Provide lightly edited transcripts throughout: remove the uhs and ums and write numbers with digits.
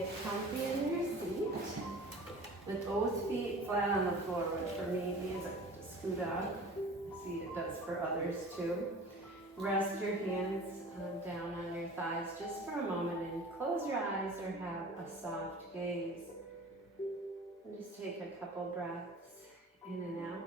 Get comfy in your seat with both feet flat on the floor, which for me means I have to scoot up. See, it does for others too. Rest your hands down on your thighs just for a moment and close your eyes or have a soft gaze. And just take a couple breaths in and out.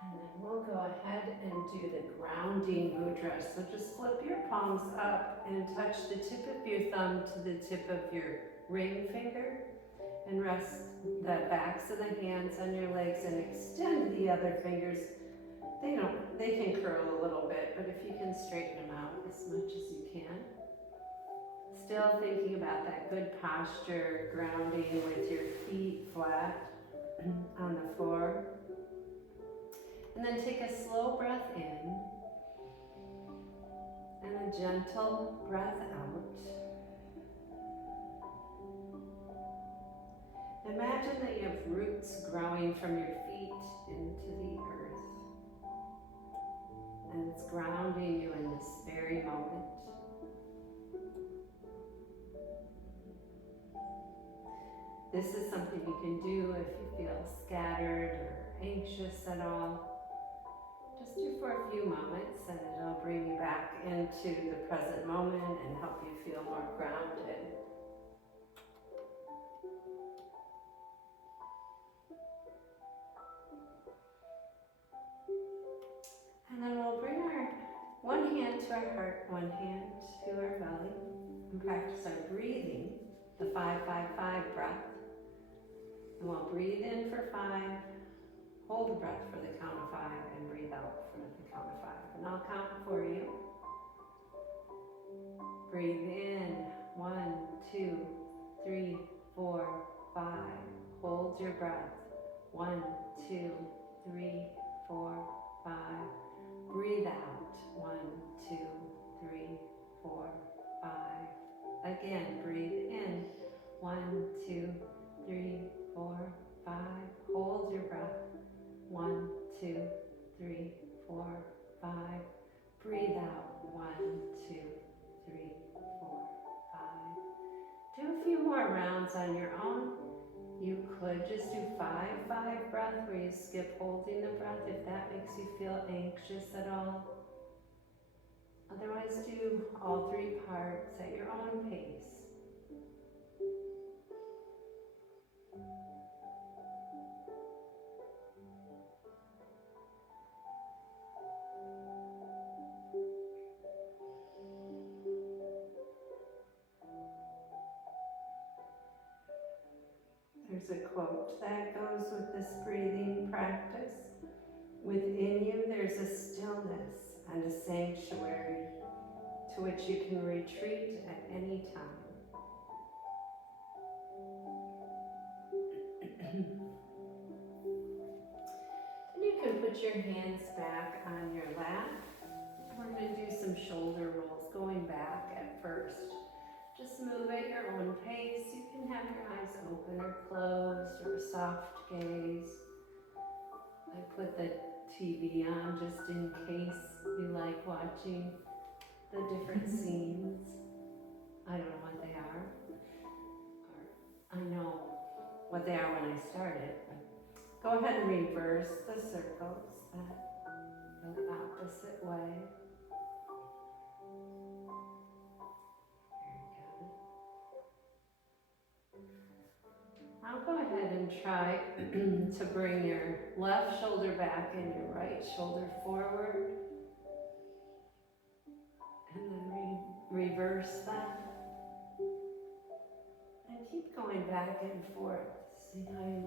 And then we'll go ahead and do the grounding mudra. So just flip your palms up and touch the tip of your thumb to the tip of your ring finger. And rest the backs of the hands on your legs and extend the other fingers. They can curl a little bit, but if you can straighten them out as much as you can. Still thinking about that good posture, grounding with your feet flat on the floor. And then take a slow breath in and a gentle breath out. Imagine that you have roots growing from your feet into the earth. And it's grounding you in this very moment. This is something you can do if you feel scattered or anxious at all. Just do for a few moments and it'll bring you back into the present moment and help you feel more grounded. And then we'll bring our one hand to our heart, one hand to our belly, and practice our breathing, the 5-5-5 breath. And we'll breathe in for 5, hold the breath for the count of 5, and breathe out for the count of 5. And I'll count for you. Breathe in, 1, 2, 3, 4, 5. Hold your breath, 1, 2, 3, 4, 5. Breathe out, 1, 2, 3, 4, 5. Again, breathe in, 1, 2, 3, 4, 5. Hold your breath, 1, 2, 3, 4, 5. Breathe out, 1, 2, 3, 4, 5. Do a few more rounds on your own. You could just do 5-5 breath where you skip holding the breath if that makes you feel anxious at all. Otherwise, do all 3 parts at your own pace. There's a quote that goes with this breathing practice. Within you, there's a stillness and a sanctuary to which you can retreat at any time. And you can put your hands back on your lap. We're going to do some shoulder rolls, going back at first. Just move at your own pace. You can have your eyes open or closed or a soft gaze. I put the TV on just in case you like watching the different scenes. I don't know what they are. Or I know what they are when I started. Go ahead and reverse the circles that go the opposite way. I'll go ahead and try to bring your left shoulder back and your right shoulder forward. And then reverse that. And keep going back and forth. See how you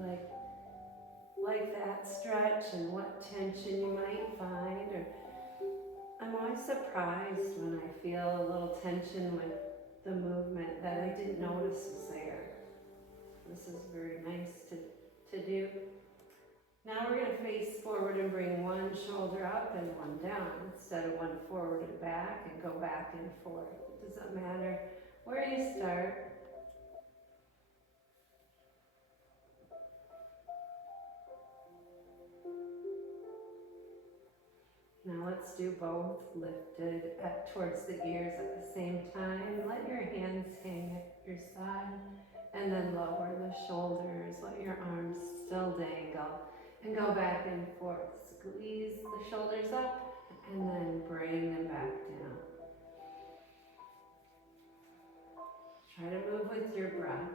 like that stretch and what tension you might find. Or I'm always surprised when I feel a little tension with the movement that I didn't notice was there. This is very nice to do. Now we're going to face forward and bring one shoulder up and one down instead of one forward and back, and go back and forth. It doesn't matter where you start. let's do both. Lifted towards the ears at the same time. Let your hands hang at your side and then lower the shoulders. Let your arms still dangle and go back and forth. Squeeze the shoulders up and then bring them back down. Try to move with your breath,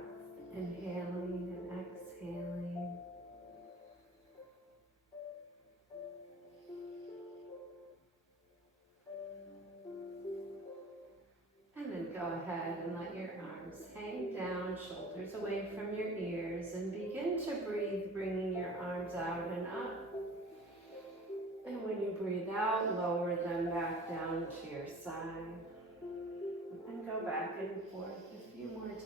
inhaling and exhaling. And then go ahead and let your arms hang down, shoulders away from your ears, and begin to breathe, bringing your arms out and up. And when you breathe out, lower them back down to your side. And go back and forth a few more times.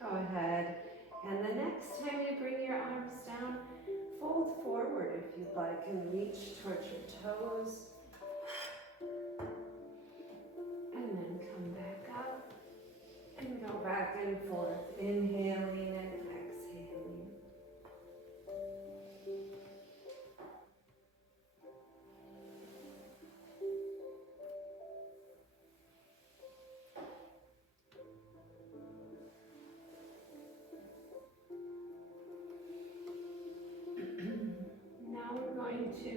Go ahead, and the next time you bring your arms down, fold forward if you'd like and reach towards your toes. And then come back up and go back and forth, inhaling and exhaling. Now we're going to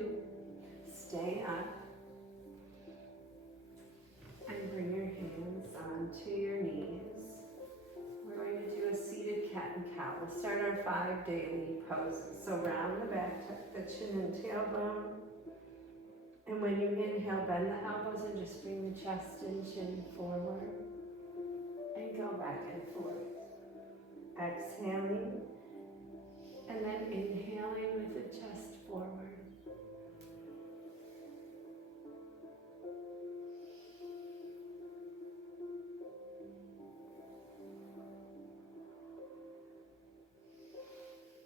stay up and bring your hands onto your knees. We're going to do a seated cat and cow. We'll start our 5 daily poses. So round the back, tuck the chin and tailbone. And when you inhale, bend the elbows and just bring the chest and chin forward. And go back and forth. Exhaling. And then inhaling with the chest forward.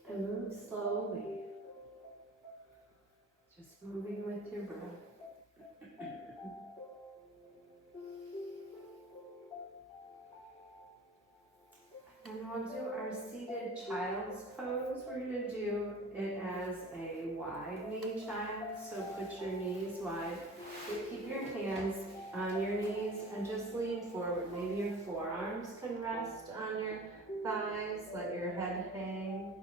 And move slowly. Just moving with your breath. And we'll do our seated child's pose. We're going to do it as a wide knee child. So put your knees wide. So keep your hands on your knees and just lean forward. Maybe your forearms can rest on your thighs. Let your head hang.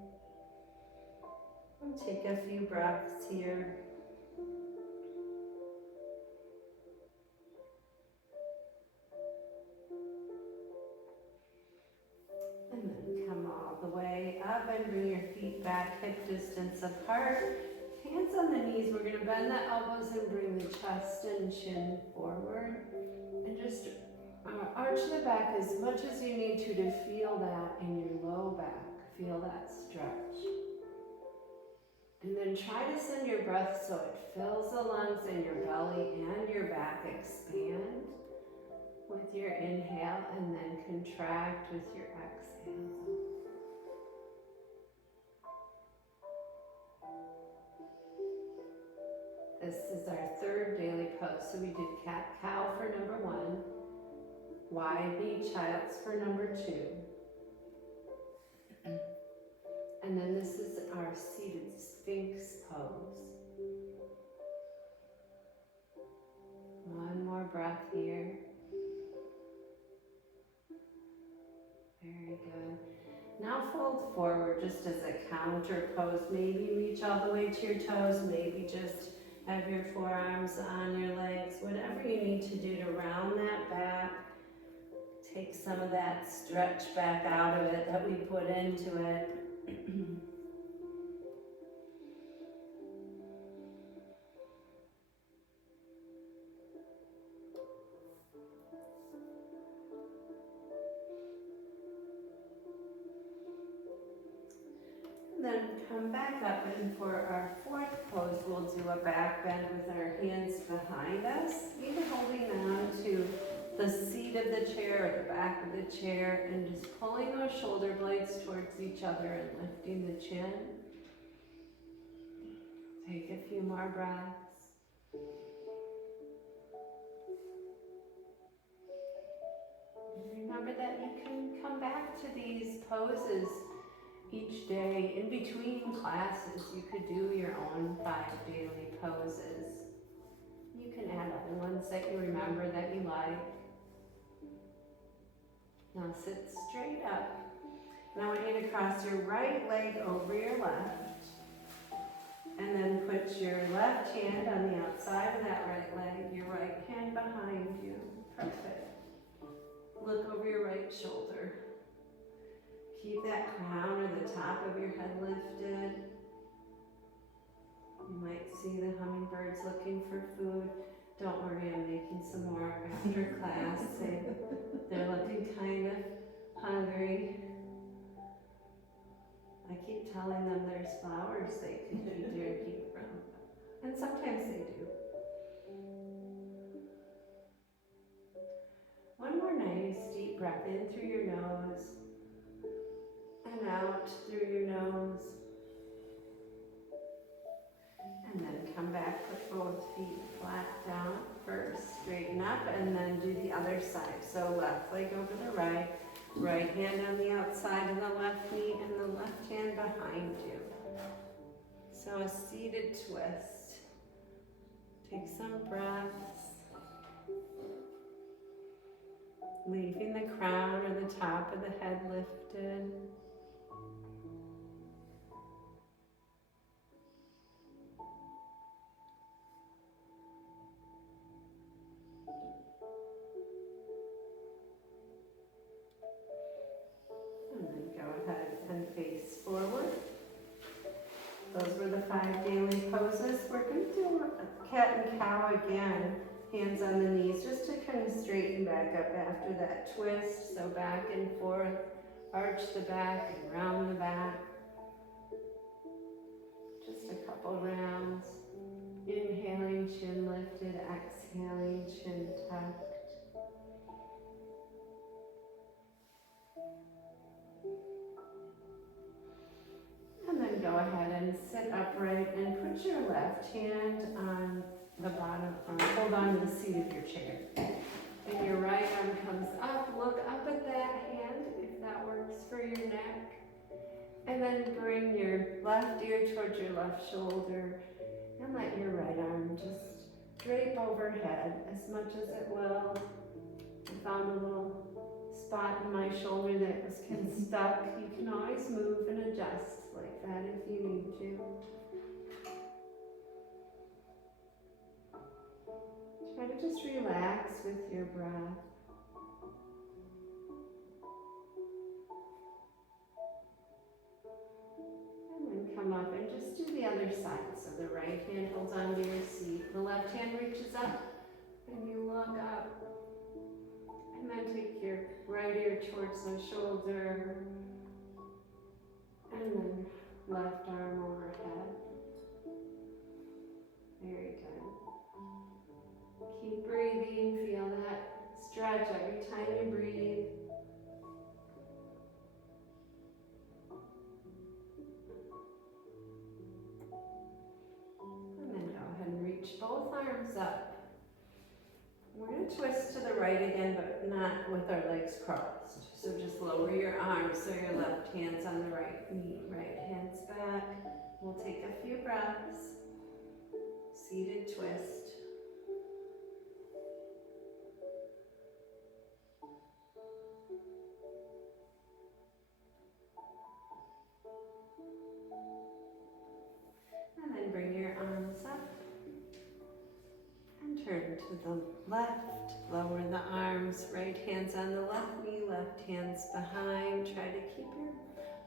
And take a few breaths here. And then come all the way up and bring your feet back hip distance apart. Hands on the knees. We're going to bend the elbows and bring the chest and chin forward. And just arch the back as much as you need to feel that in your low back. Feel that stretch. And then try to send your breath so it fills the lungs and your belly and your back expand with your inhale and then contract with your exhale. This is our 3rd daily pose. So we did cat-cow for number 1, wide knee child's for number 2. And then this is our seated sphinx pose. One more breath here. Very good. Now fold forward just as a counter pose. Maybe reach all the way to your toes. Maybe just have your forearms on your legs. Whatever you need to do to round that back. Take some of that stretch back out of it that we put into it. Then come back up, and for our 4th pose, we'll do a back bend with our hands behind us, either holding on to the seat of the chair or the back of the chair, and just pulling those shoulder blades towards each other and lifting the chin. Take a few more breaths. remember that you can come back to these poses each day. In between classes, you could do your own 5 daily poses. You can add other ones that you remember that you like. Now sit straight up. And I want you to cross your right leg over your left. And then put your left hand on the outside of that right leg, your right hand behind you. Perfect. Look over your right shoulder. Keep that crown or the top of your head lifted. You might see the hummingbirds looking for food. Don't worry, I'm making some more after class. They're looking kind of hungry. I keep telling them there's flowers they could be drinking from. And sometimes they do. One more nice deep breath in through your nose and out through your nose. And then come back, put both feet flat down first, straighten up, and then do the other side. So left leg over the right, right hand on the outside of the left knee, and the left hand behind you. So a seated twist. Take some breaths. Leaving the crown or the top of the head lifted. And then go ahead and face forward. Those were the 5 daily poses. We're going to do a cat and cow again. Hands on the knees just to kind of straighten back up after that twist. So back and forth, arch the back and round the back. Just a couple rounds. Inhaling, chin lifted, exhaling, chin tucked. And then go ahead and sit upright and put your left hand on the bottom, hold on to the seat of your chair. And your right arm comes up, look up at that hand if that works for your neck. And then bring your left ear towards your left shoulder and let your right arm just drape overhead as much as it will. I found a little spot in my shoulder that was kind of stuck. You can always move and adjust like that if you need to. Try to just relax with your breath. And then come up and just do the other side. So the right hand holds onto your seat. The left hand reaches up and you look up. And then take your right ear towards the shoulder. And then left arm overhead. Very good. Keep breathing, feel that stretch every time you breathe. And then go ahead and reach both arms up. We're going to twist to the right again, but not with our legs crossed. So just lower your arms so your left hand's on the right knee, right hand's back. We'll take a few breaths. Seated twist. And then bring your arms up and turn to the left. Lower the arms, right hand's on the left knee, left hand's behind. Try to keep your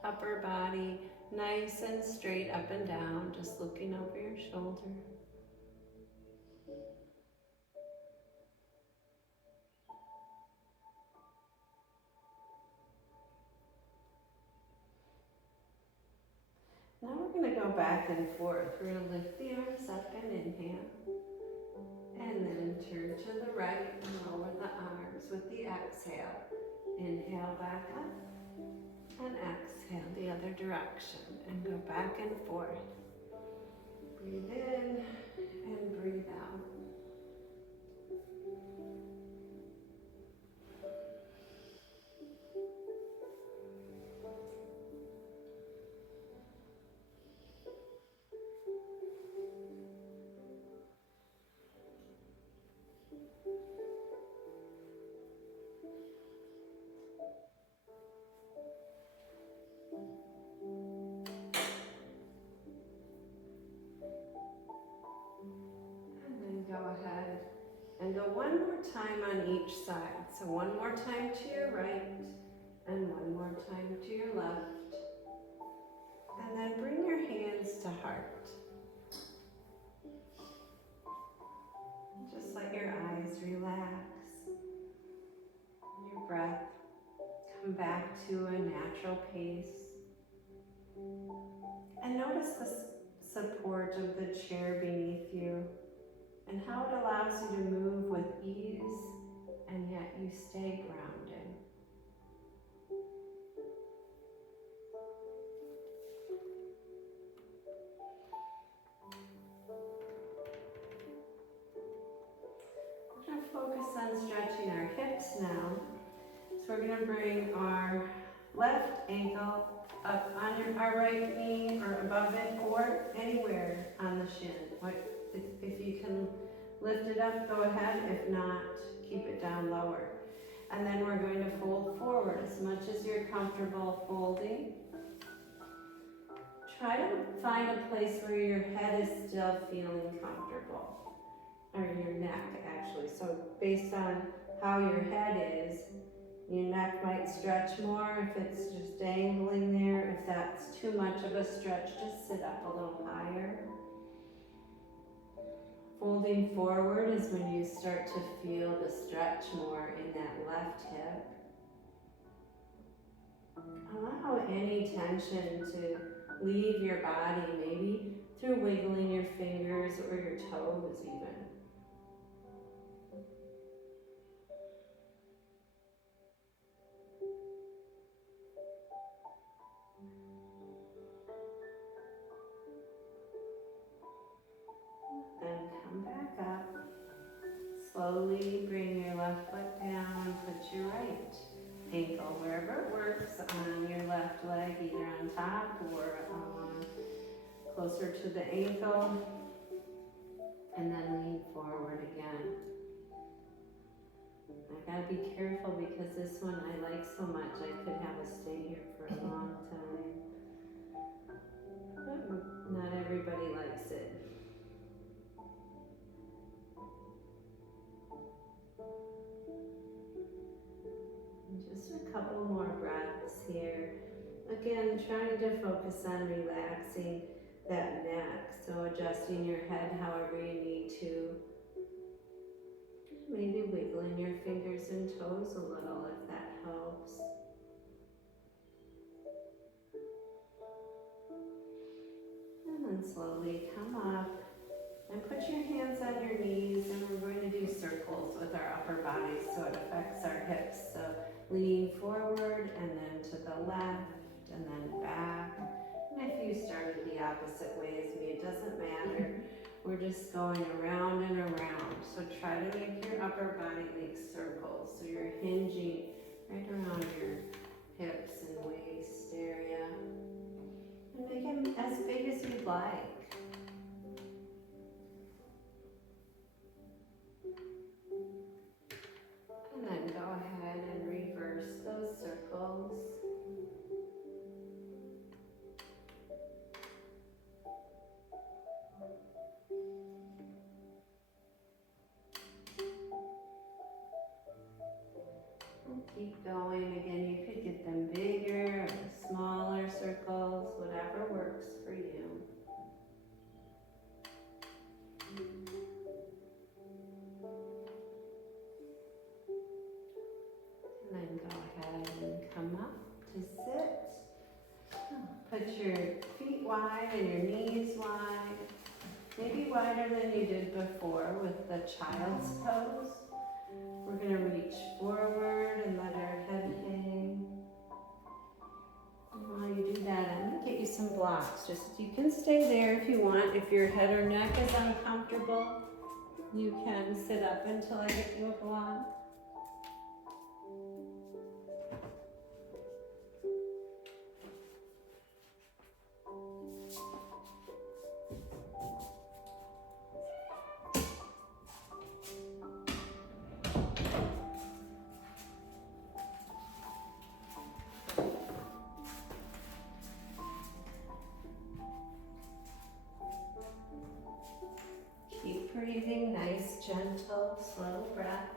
upper body nice and straight up and down, just looking over your shoulder. Now we're going to go back and forth. We're going to lift the arms up and inhale. And then turn to the right and lower the arms with the exhale. Inhale back up and exhale the other direction. And go back and forth. Breathe in and breathe out. ahead and go one more time on each side. So one more time to your right and one more time to your left. And then bring your hands to heart. Just let your eyes relax. Your breath come back to a natural pace. And notice the support of the chair beneath you and how it allows you to move with ease and yet you stay grounded. We're going to focus on stretching our hips now. So we're going to bring our left ankle up on our right knee or above it or anywhere on the shin. If you can lift it up, go ahead. If not, keep it down lower. And then we're going to fold forward as much as you're comfortable folding. Try to find a place where your head is still feeling comfortable, or your neck actually. So based on how your head is, your neck might stretch more if it's just dangling there. If that's too much of a stretch, just sit up a little higher. Folding forward is when you start to feel the stretch more in that left hip. Allow any tension to leave your body, maybe through wiggling your fingers or your toes even. Then come back up. Slowly bring your left foot down and put your right ankle wherever it works on your left leg, either on top or closer to the ankle. And then lean forward again. I gotta be careful because this one I like so much I could have us stay here for a long time. But not everybody likes it. Just a couple more breaths here. Again, trying to focus on relaxing that neck. So adjusting your head however you need to. Maybe wiggling your fingers and toes a little if that helps. And then slowly come up and put your hands on your knees, and we're going to do circles with our upper body so it affects our hips. So lean forward and then to the left and then back. And if you started the opposite way as me, it doesn't matter. We're just going around and around. So try to make your upper body make circles. So you're hinging right around your hips and waist area. And make them as big as you'd like. And then go ahead and reverse those circles. And keep going. Again, you could get them bigger or smaller circles, whatever works for you. And then go ahead and come up to sit. Put your feet wide and your knees wide. Maybe wider than you did before with the child's pose. We're going to reach forward and let our head hang. And while you do that, I'm going to get you some blocks. You can stay there if you want. If your head or neck is uncomfortable, you can sit up until I get you a block. Keep Keep breathing, nice, gentle, slow breath.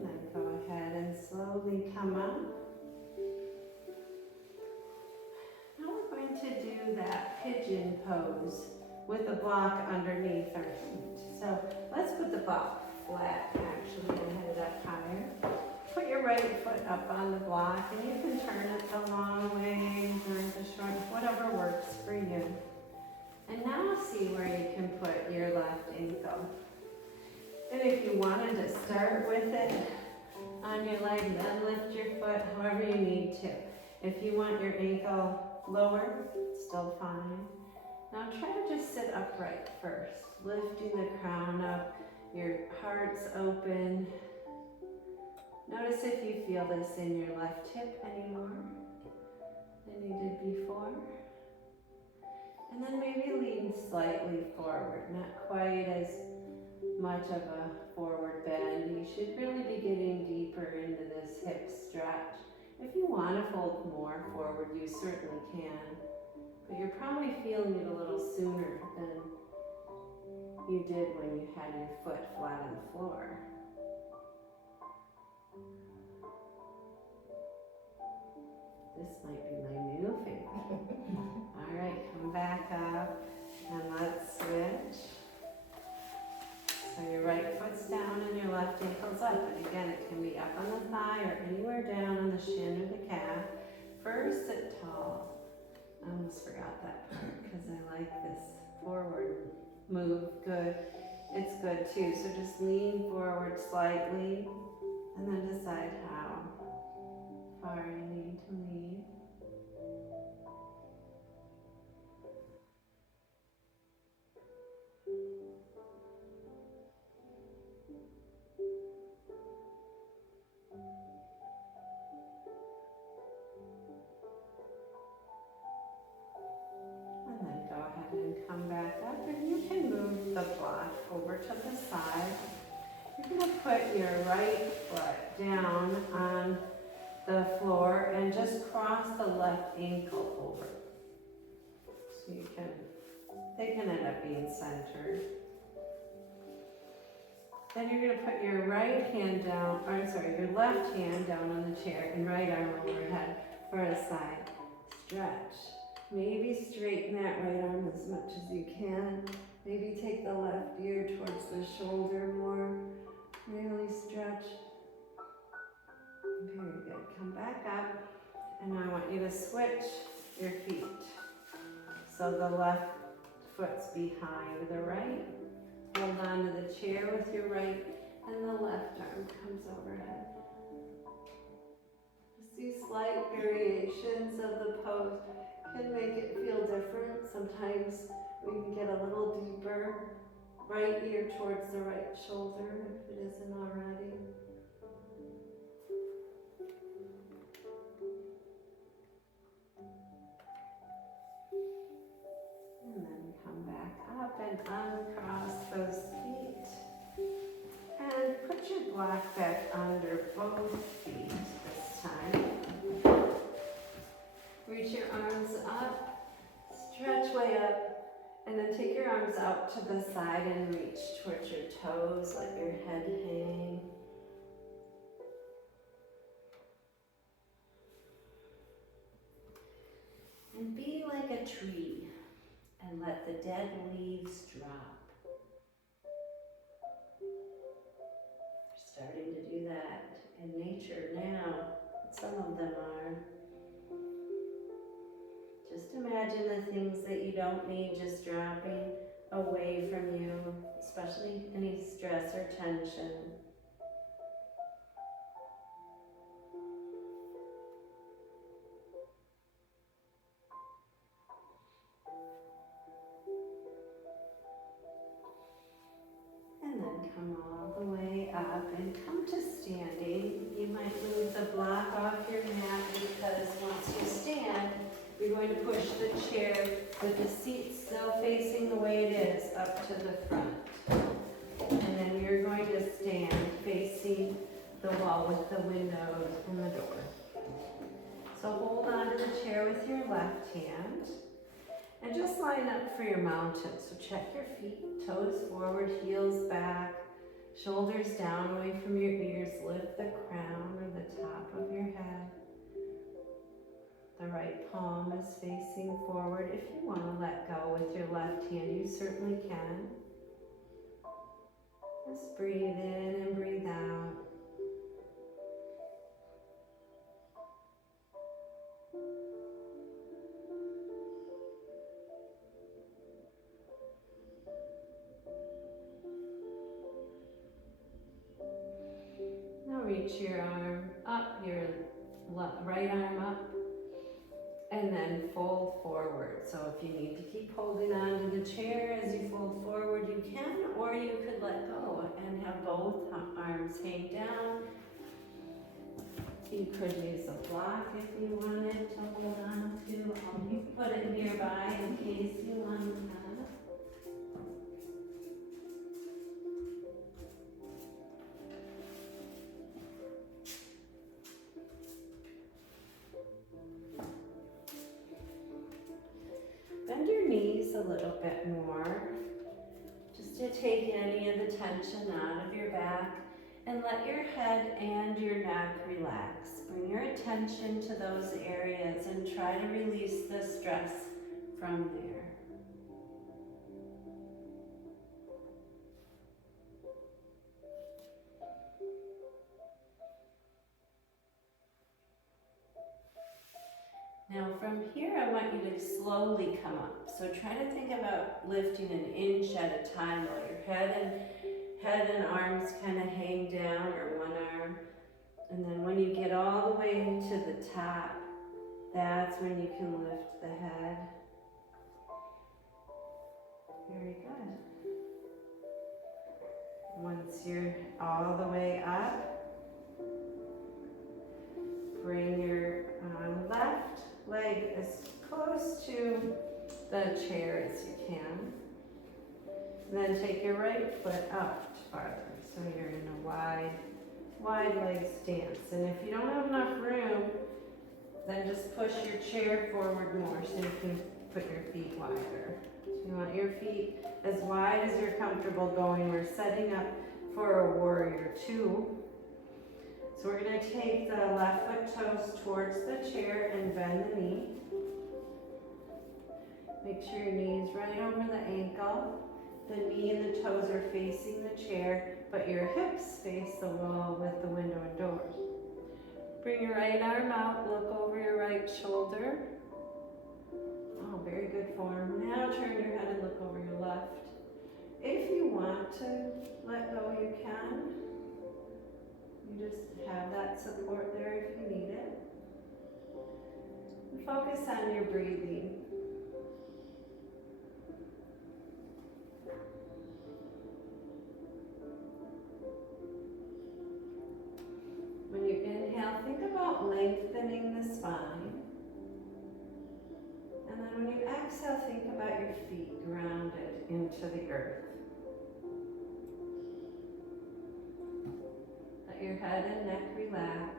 Then go ahead and slowly come up. Now we're going to do that pigeon pose with the block underneath our feet. So let's put the block flat actually and head it up higher. Put your right foot up on the block and you can turn it the long way or the short, whatever works for you. And now see where you can put your left ankle. And if you wanted to start with it on your leg, then lift your foot however you need to. If you want your ankle lower, still fine. Now try to just sit upright first, lifting the crown up, your heart's open. Notice if you feel this in your left hip anymore than you did before. And then maybe lean slightly forward, not quite as much of a forward bend. You should really be getting deeper into this hip stretch. If you want to fold more forward, you certainly can. But you're probably feeling it a little sooner than you did when you had your foot flat on the floor. This might be my new favorite. All right, come back up and let's switch. So your right foot's down and your left ankle's up. And again, it can be up on the thigh or anywhere down on the shin or the calf. First, sit tall. I almost forgot that part because I like this forward move. Good. It's good too. So just lean forward slightly and then decide how far you need to lean. And come back up, and you can move the block over to the side. You're going to put your right foot down on the floor and just cross the left ankle over. So they can end up being centered. Then you're going to put your right hand down, your left hand down on the chair and right arm overhead for a side stretch. Maybe straighten that right arm as much as you can. Maybe take the left ear towards the shoulder more. Really stretch. Very good. Come back up. And I want you to switch your feet. So the left foot's behind the right. Hold on to the chair with your right, and the left arm comes overhead. Just these slight variations of the pose can make it feel different. Sometimes we can get a little deeper. Right ear towards the right shoulder if it isn't already. And then come back up and uncross those feet. And put your block back under both feet this time. Reach your arms up, stretch way up, and then take your arms out to the side and reach towards your toes, let your head hang. And be like a tree and let the dead leaves drop. We're starting to do that in nature now. Some of them are. Just imagine the things that you don't need just dropping away from you, especially any stress or tension. And then come all the way up and come to standing. You might move the block off your mat because once you stand, you're going to push the chair with the seat still facing the way it is up to the front. And onto the chair with your left hand. And just line up for your mountain. So check your feet, toes forward, heels back, shoulders down away from your ears. Lift the crown or the top of your head. The right palm is facing forward. If you want to let go with your left hand, you certainly can. Just breathe in and breathe out. Now reach your arm up, your right arm up, and then fold forward. So if you need to keep holding on to the chair as you fold forward, you can, or you could let go and have both arms hang down. You could use a block if you wanted to hold on to. You can put it nearby in case you want that. Bend your knees a little bit more, just to take any of the tension out of your back, and let your head and your neck relax. Bring your attention to those areas and try to release the stress from there. Now from here, I want you to slowly come up. So try to think about lifting an inch at a time while your head and arms kind of hang down, or one arm. And then when you get all the way to the top, that's when you can lift the head. Very good. Once you're all the way up, bring your left leg as close to the chair as you can. And then take your right foot out farther. So you're in a wide leg stance. And if you don't have enough room, then just push your chair forward more so you can put your feet wider. So you want your feet as wide as you're comfortable going. We're setting up for a warrior two. So we're going to take the left foot toes towards the chair and bend the knee. Make sure your knee is right over the ankle. The knee and the toes are facing the chair, but your hips face the wall with the window and doors. Bring your right arm out, look over your right shoulder. Oh, very good form. Now turn your head and look over your left. If you want to let go, you can. You just have that support there if you need it. And focus on your breathing. When you inhale, think about lengthening the spine. And then when you exhale, think about your feet grounded into the earth. Let your head and neck relax.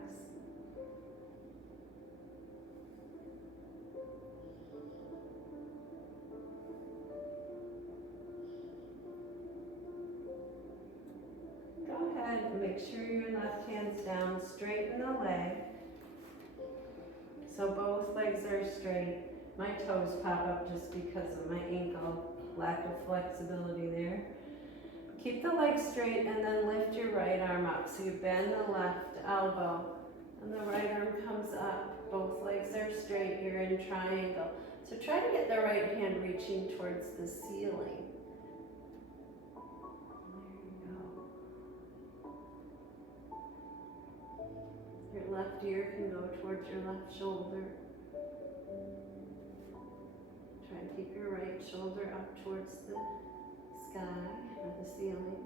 Go ahead and make sure your left hand's down, straighten the leg. So both legs are straight. My toes pop up just because of my ankle, lack of flexibility there. Keep the leg straight and then lift your right arm up. So you bend the left elbow and the right arm comes up. Both legs are straight, you're in triangle. So try to get the right hand reaching towards the ceiling. There you go. Your left ear can go towards your left shoulder. Try and keep your right shoulder up towards the sky or the ceiling.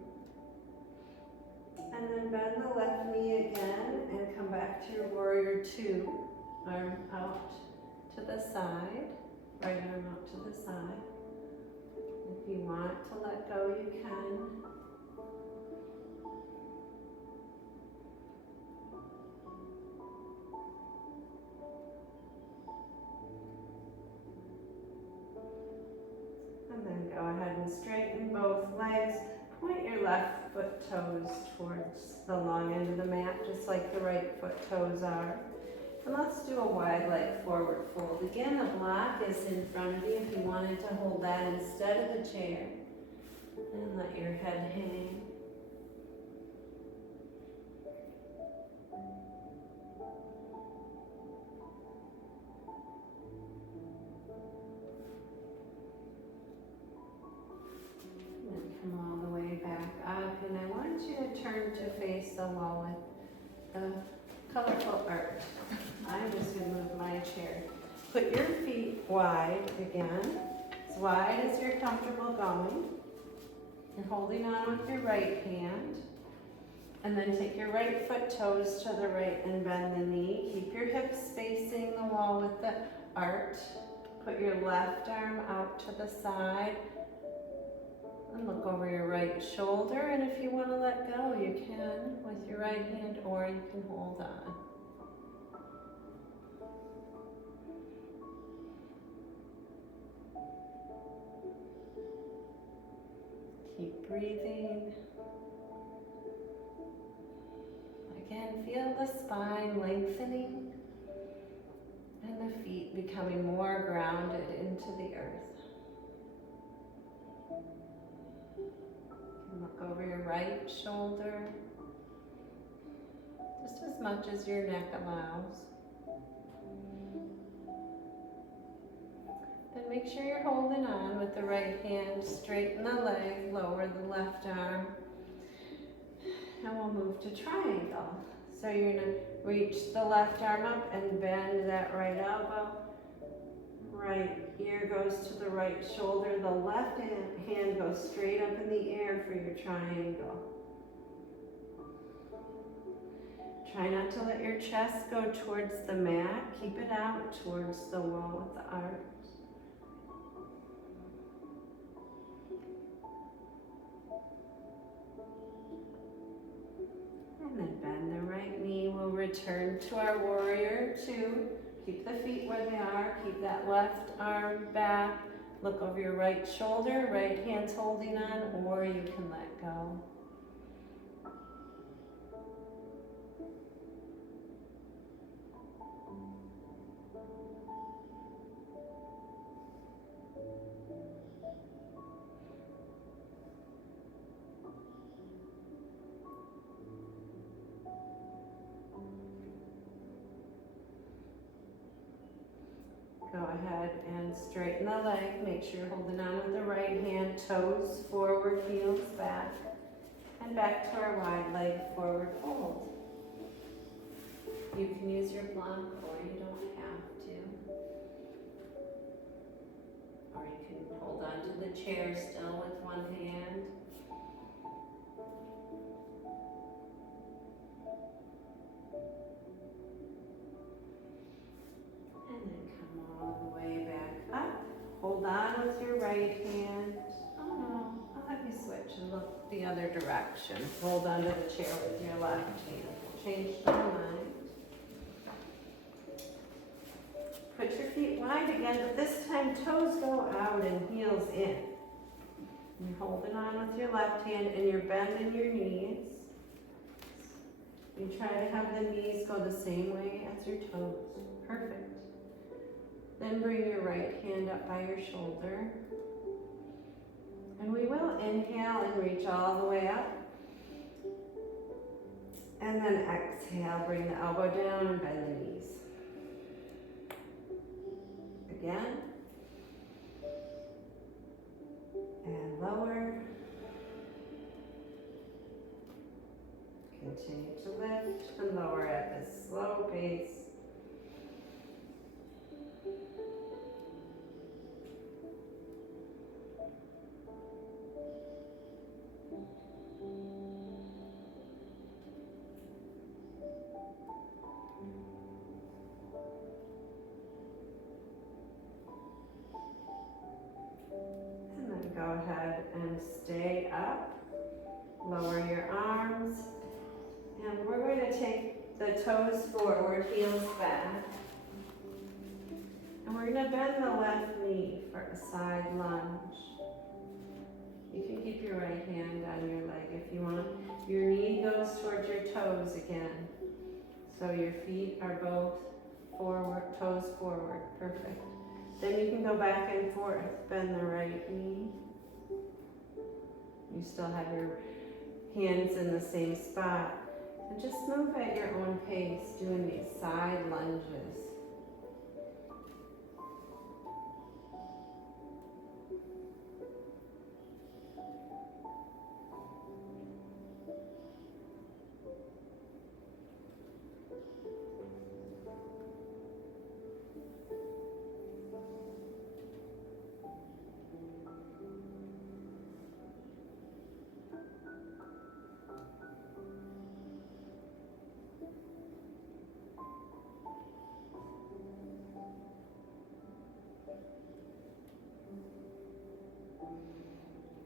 And then bend the left knee again and come back to your warrior two. Arm out to the side, right arm out to the side. If you want to let go, you can. left foot toes towards the long end of the mat, just like the right foot toes are. And let's do a wide leg forward fold. Again, the block is in front of you if you wanted to hold that instead of the chair. And let your head hang. Come all the way back up, and I want you to turn to face the wall with the colorful art. I'm just going to move my chair. Put your feet wide again, as wide as you're comfortable going. You're holding on with your right hand. And then take your right foot toes to the right and bend the knee. Keep your hips facing the wall with the art. Put your left arm out to the side. And look over your right shoulder, and if you want to let go, you can with your right hand, or you can hold on. Keep breathing. Again, feel the spine lengthening and the feet becoming more grounded into the earth. Look over your right shoulder, just as much as your neck allows. Then make sure you're holding on with the right hand, straighten the leg, lower the left arm, and we'll move to triangle. So you're going to reach the left arm up and bend that right elbow. Right ear goes to the right shoulder. The left hand goes straight up in the air for your triangle. Try not to let your chest go towards the mat. Keep it out towards the wall with the arms. And then bend the right knee. We'll return to our warrior two. Keep the feet where they are. Keep that left arm back. Look over your right shoulder. Right hand's holding on, or you can let go. Go ahead and straighten the leg. Make sure you're holding on with the right hand, toes forward, heels back, and back to our wide leg forward fold. You can use your block, or you don't have to. Or you can hold on to the chair still with one hand. And then come all the way back up. Hold on with your right hand. Oh no, I'll have you switch and look the other direction. Hold onto the chair with your left hand. Change the mind. Put your feet wide again, but this time toes go out and heels in. You're holding on with your left hand and you're bending your knees. You try to have the knees go the same way as your toes. Perfect. Then bring your right hand up by your shoulder. And we will inhale and reach all the way up. And then exhale, bring the elbow down and bend the knees. Again. And lower. Continue to lift and lower at this slow pace. And then go ahead and stay up. Lower your arms. And we're going to take the toes forward, heels back. And we're going to bend the left knee for a side lunge. You can keep your right hand on your leg if you want. Your knee goes towards your toes again. So your feet are both forward, toes forward. Perfect. Then you can go back and forth. Bend the right knee. You still have your hands in the same spot. And just move at your own pace, doing these side lunges.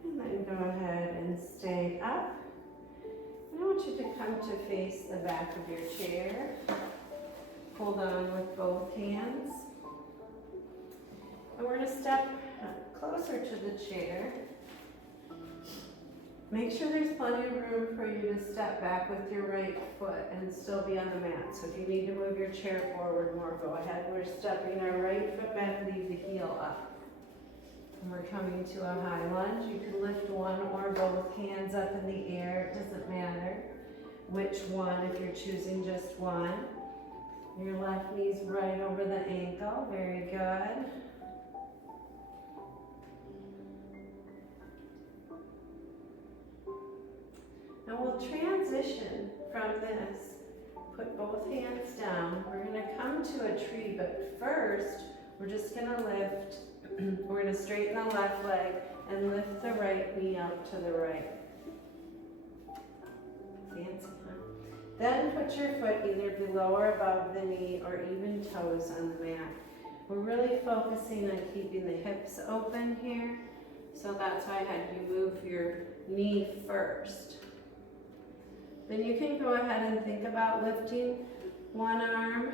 And then go ahead and stay up. And I want you to come to face the back of your chair. Hold on with both hands. And we're going to step closer to the chair. Make sure there's plenty of room for you to step back with your right foot and still be on the mat. So if you need to move your chair forward more, go ahead. We're stepping our right foot back, leave the heel up. And we're coming to a high lunge. You can lift one or both hands up in the air. It doesn't matter which one if you're choosing just one. Your left knee's right over the ankle. Very good. Now we'll transition from this. Put both hands down. We're going to come to a tree, but first we're just going to lift. We're going to straighten the left leg and lift the right knee out to the right. Fancy, huh? Then put your foot either below or above the knee or even toes on the mat. We're really focusing on keeping the hips open here. So that's why I had you move your knee first. Then you can go ahead and think about lifting one arm.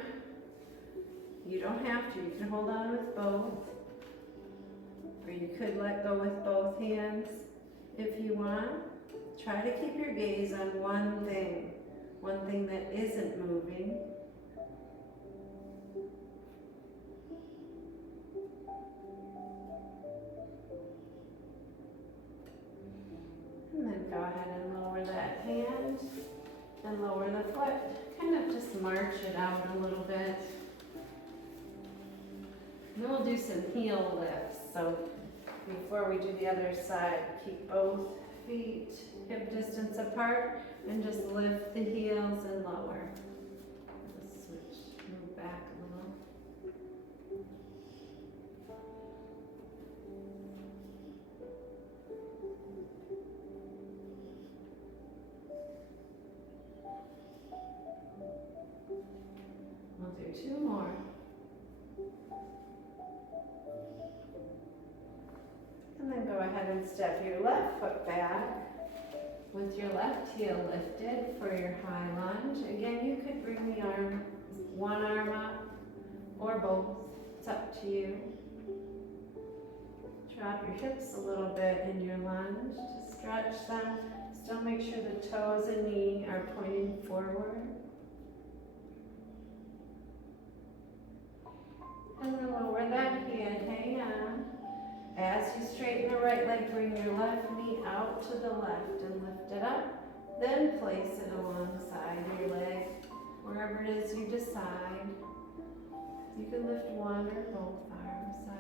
You don't have to. You can hold on with both. Or you could let go with both hands if you want. Try to keep your gaze on one thing that isn't moving. And then go ahead and lower that hand and lower the foot. Kind of just march it out a little bit. And then we'll do some heel lifts. So before we do the other side, keep both feet hip distance apart and just lift the heels and lower. Let's switch, move back a little. We'll do two more. And then go ahead and step your left foot back with your left heel lifted for your high lunge. Again, you could bring the arm, one arm up or both. It's up to you. Drop your hips a little bit in your lunge to stretch them. Still make sure the toes and knee are pointing forward. And then lower that hand, hang on. As you straighten the right leg, bring your left knee out to the left and lift it up. Then place it alongside your leg, wherever it is you decide. You can lift one or both arms up.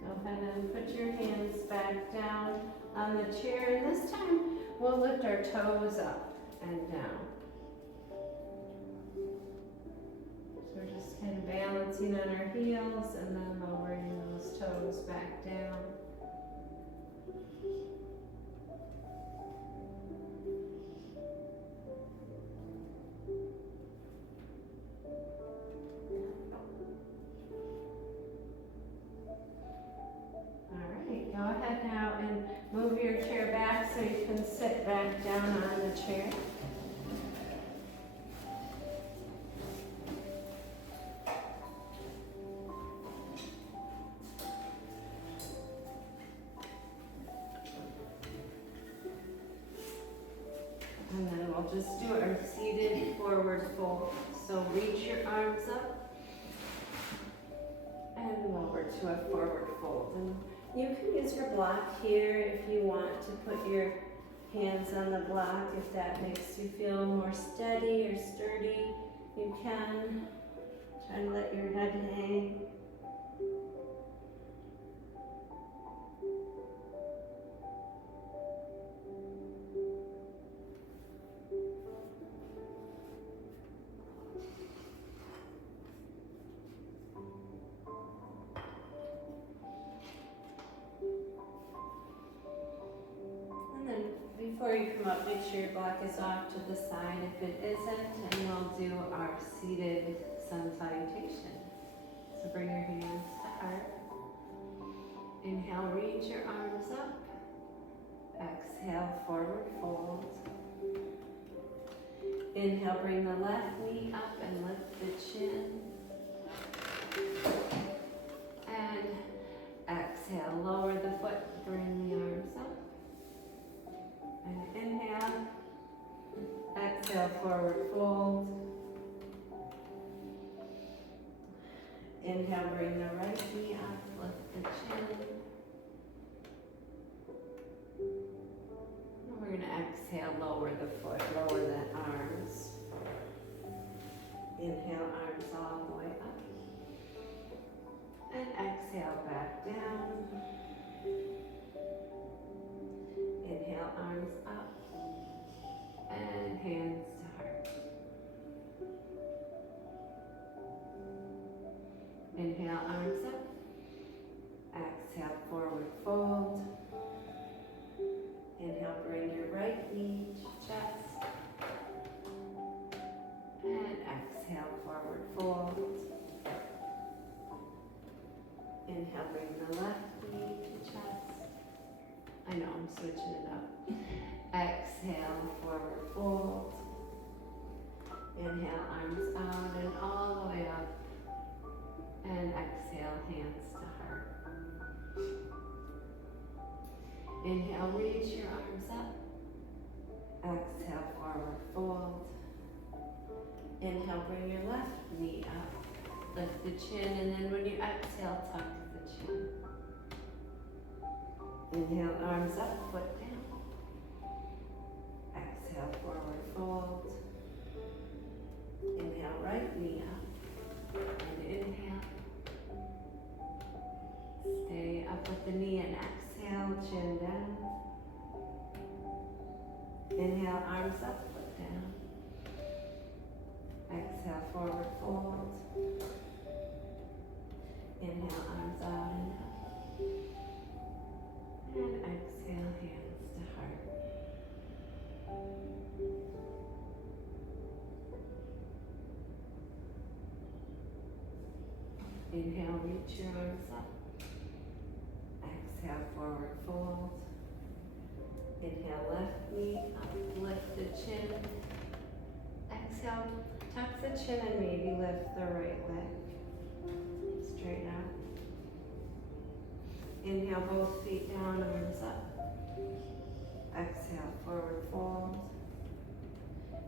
Go ahead and put your hands back down on the chair, and this time we'll lift our toes up and down. So we're just kind of balancing on our heels and then lowering those toes back down. Move your chair back so you can sit back down on the chair. And then we'll just do our seated forward fold. So reach your arms up and lower to a forward fold. And you can use your block here if you want to put your hands on the block, if that makes you feel more steady or sturdy. You can. Try to let your head hang. Before you come up, make sure your block is off to the side if it isn't, and we'll do our seated sun salutation. So bring your hands to heart. Inhale, reach your arms up. Exhale, forward fold. Inhale, bring the left knee up and lift the chin. And exhale, lower the foot, bring the arms up. And inhale, exhale, forward fold. Inhale, bring the right knee up, lift the chin. And we're gonna exhale, lower the foot, lower the arms. Inhale, arms all the way up. And exhale, back down. Inhale, arms up, and hands to heart. Inhale, arms up. Exhale, forward fold. Inhale, bring your right knee to chest. And exhale, forward fold. Inhale, bring the left knee to chest. I know, I'm switching it up. Exhale, forward fold. Inhale, arms out and all the way up. And exhale, hands to heart. Inhale, reach your arms up. Exhale, forward fold. Inhale, bring your left knee up. Lift the chin, and then when you exhale, tuck the chin. Inhale, arms up, foot down. Exhale, forward fold. Inhale, right knee up. And inhale. Stay up with the knee and exhale, chin down. Inhale, arms up, foot down. Exhale, forward fold. Inhale, arms out and up. And exhale, hands to heart. Inhale, reach your arms up. Exhale, forward fold. Inhale, left knee up, lift the chin. Exhale, tuck the chin and maybe lift the right leg. Straight out. Inhale, both feet down, arms up. Exhale, forward fold.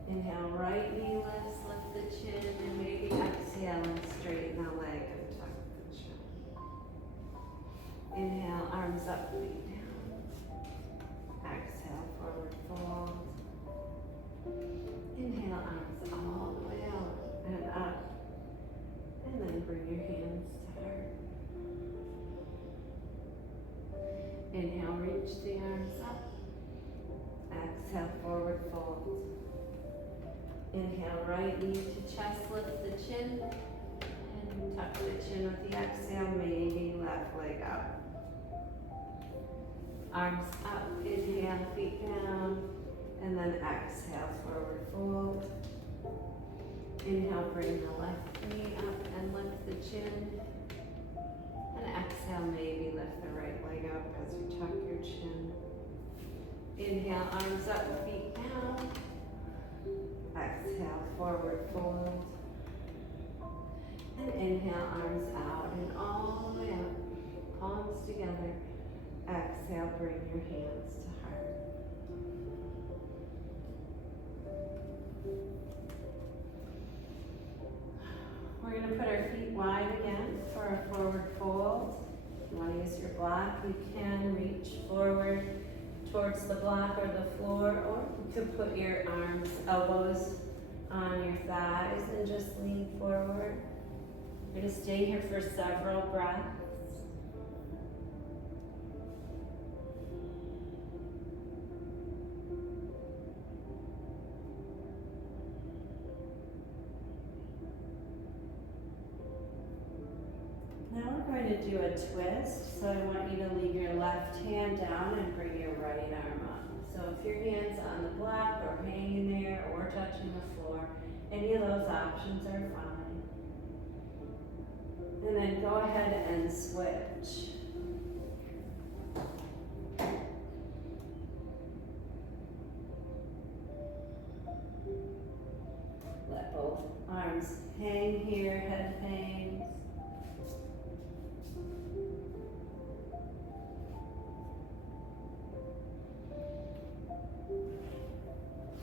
Inhale, right knee lifts, lift the chin, and maybe exhale and straighten the leg and tuck the chin. Inhale, arms up, feet down. Exhale, forward fold. Inhale, arms all the way out and up. And then bring your hands to heart. Inhale, reach the arms up. Exhale, forward fold. Inhale, right knee to chest, lift the chin. And tuck the chin with the exhale, maybe left leg up. Arms up, inhale, feet down. And then exhale, forward fold. Inhale, bring the left knee up and lift the chin. And exhale, maybe lift the right leg up as you tuck your chin. exhale, bring your hands to heart. We're going to put our feet wide again for a forward fold. If you want to use your block, you can reach forward towards the block or the floor, or you could put your arms, elbows on your thighs and just lean forward. We're going to stay here for several breaths. Now we're going to do a twist, so I want you to leave your left hand down and bring your right arm up. So if your hand's on the block or hanging there or touching the floor, any of those options are fine. And then go ahead and switch. Let both arms hang here, head hangs.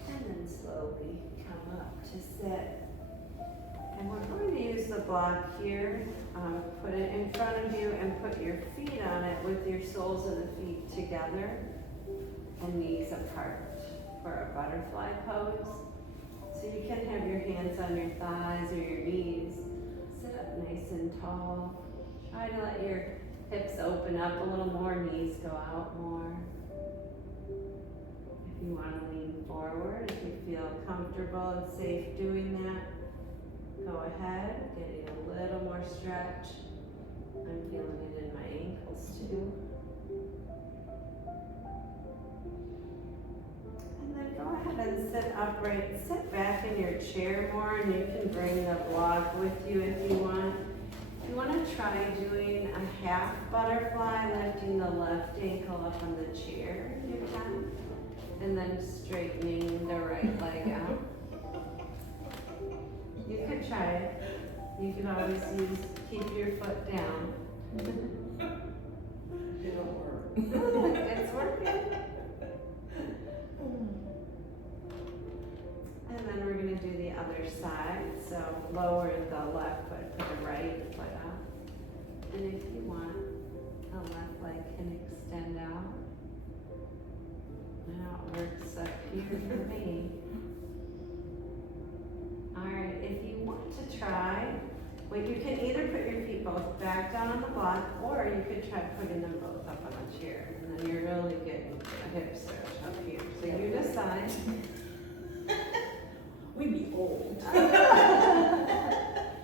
And then slowly come up to sit. And we're going to use the block here. Put it in front of you and put your feet on it with your soles of the feet together and knees apart for a butterfly pose. So you can have your hands on your thighs or your knees. Sit up nice and tall. Try to let your hips open up a little more, knees go out more. If you want to lean forward, if you feel comfortable and safe doing that, go ahead, getting a little more stretch. I'm feeling it in my ankles too. And then go ahead and sit upright. Sit back in your chair more, and you can bring the block with you if you want. If you want to try doing a half butterfly, lifting the left ankle up on the chair, you can. And then straightening the right leg out. You could try it. You can always keep your foot down. It'll work. It's working. And then we're going to do the other side. So lower the left foot, put the right foot up. And if you want, the left leg can extend out. Now it works up here for me. Alright, if you want to try, you can either put your feet both back down on the block, or you could try putting them both up on a chair. And then you're really getting a hip stretch up here. So you decide. We'd be old.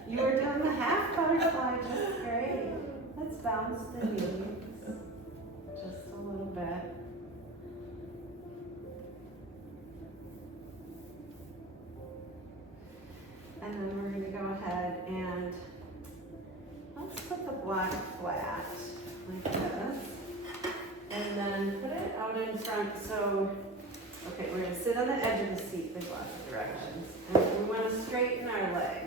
You were doing the half butterfly just great. Let's bounce the knees just a little bit. And then we're going to go ahead and let's put the block flat like this. And then put it out in front. So, okay, we're going to sit on the edge of the seat. There's lots of directions. And we want to straighten our leg.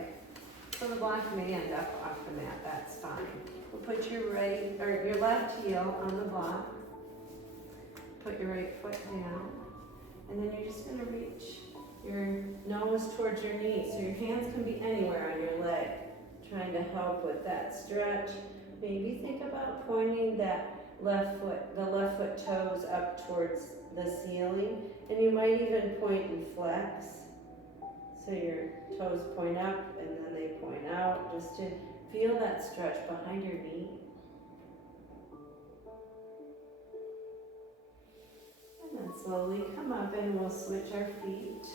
So the block may end up off the mat. That's fine. We'll put your left heel on the block. Put your right foot down. And then you're just going to reach your nose towards your knee, so your hands can be anywhere on your leg, trying to help with that stretch. Maybe think about pointing that the left foot toes up towards the ceiling, and you might even point and flex. So your toes point up and then they point out, just to feel that stretch behind your knee. And then slowly come up and we'll switch our feet.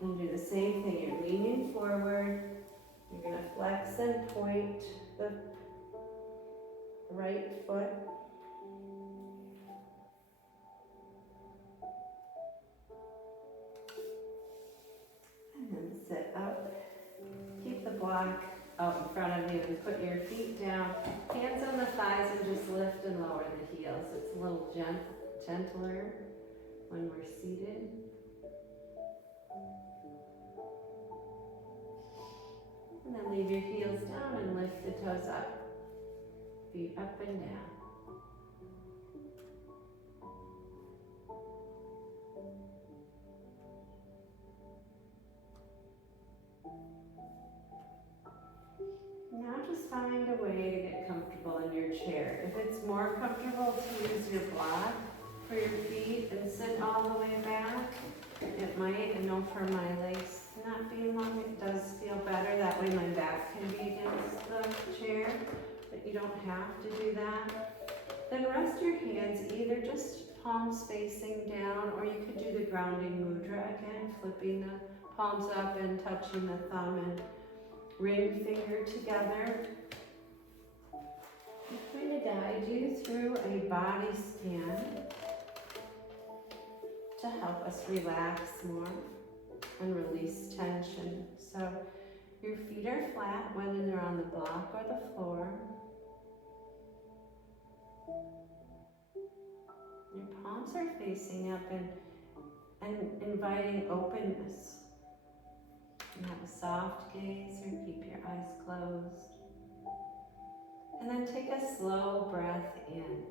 And do the same thing. You're leaning forward. You're going to flex and point the right foot. And then sit up. Keep the block out in front of you and put your feet down. Hands on the thighs and just lift and lower the heels. It's a little gentler when we're seated. And then leave your heels down and lift the toes up. Feet up and down. find a way to get comfortable in your chair. If it's more comfortable to use your block for your feet and sit all the way back, it might. I know for my legs not being long, it does feel better. That way my back can be against the chair, but you don't have to do that. Then rest your hands either just palms facing down, or you could do the grounding mudra again, flipping the palms up and touching the thumb and ring finger together. I'm going to guide you through a body scan to help us relax more and release tension. So your feet are flat whether they're on the block or the floor. Your palms are facing up and inviting openness. And have a soft gaze or keep your eyes closed. And then take a slow breath in.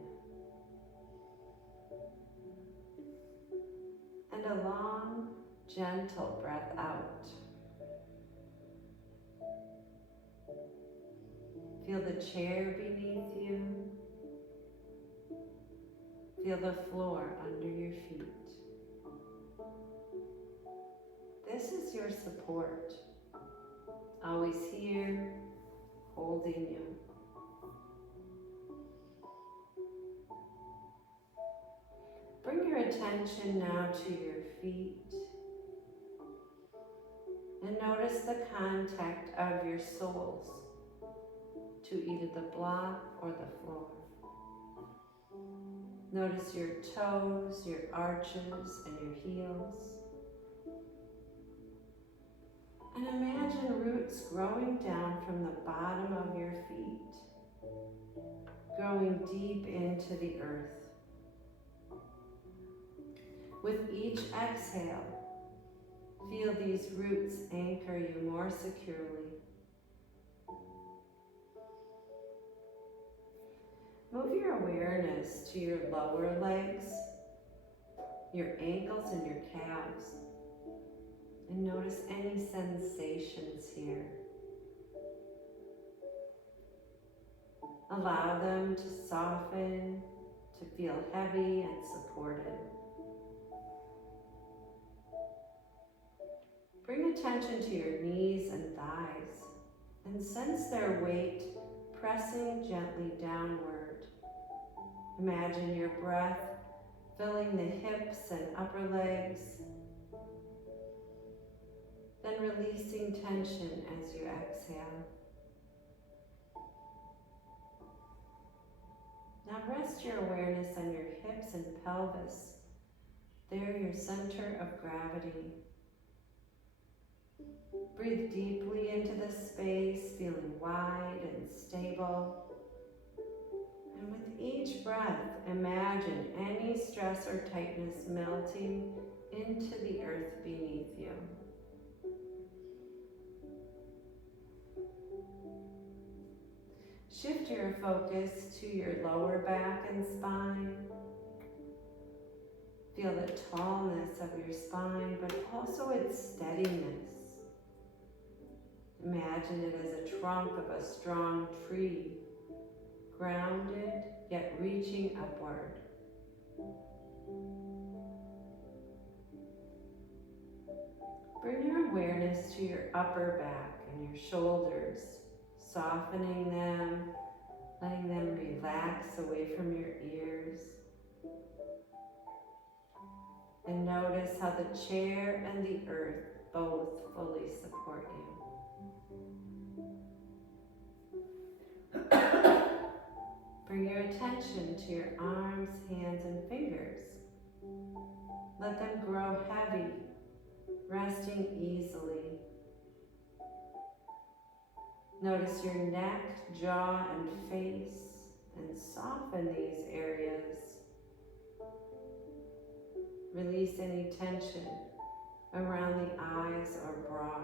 And a long, gentle breath out. Feel the chair beneath you. Feel the floor under your feet. This is your support, always here, holding you. Bring your attention now to your feet and notice the contact of your soles to either the block or the floor. Notice your toes, your arches, and your heels. And imagine roots growing down from the bottom of your feet, growing deep into the earth. With each exhale, feel these roots anchor you more securely. Move your awareness to your lower legs, your ankles and your calves, and notice any sensations here. Allow them to soften, to feel heavy and supported. Bring attention to your knees and thighs and sense their weight pressing gently downward. Imagine your breath filling the hips and upper legs, then releasing tension as you exhale. Now rest your awareness on your hips and pelvis. They're your center of gravity. Breathe deeply into the space, feeling wide and stable. And with each breath, imagine any stress or tightness melting into the earth beneath you. Shift your focus to your lower back and spine. Feel the tallness of your spine, but also its steadiness. Imagine it as a trunk of a strong tree, grounded yet reaching upward. Bring your awareness to your upper back and your shoulders, softening them, letting them relax away from your ears. And notice how the chair and the earth both fully support you. Bring your attention to your arms, hands, and fingers. Let them grow heavy, resting easily. Notice your neck, jaw, and face, and soften these areas. Release any tension around the eyes or brow.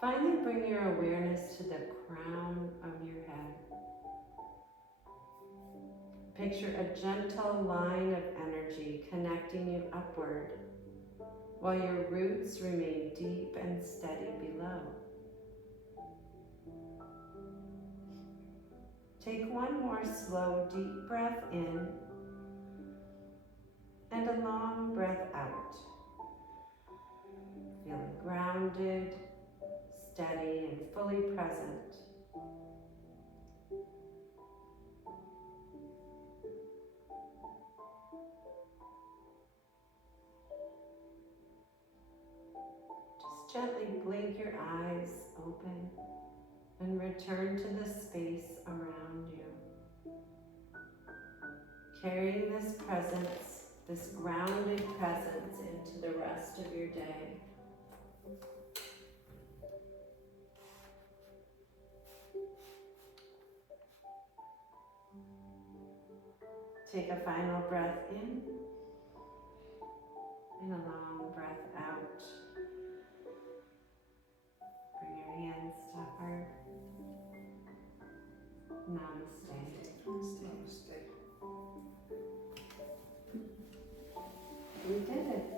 Finally, bring your awareness to the crown of your head. Picture a gentle line of energy connecting you upward, while your roots remain deep and steady below. Take one more slow, deep breath in and a long breath out. Feeling grounded, steady, and fully present. Just gently blink your eyes open and return to the space around you. Carrying this presence, this grounded presence into the rest of your day. Take a final breath in and a long breath out. Bring your hands to heart. Namaste. Namaste. We did it.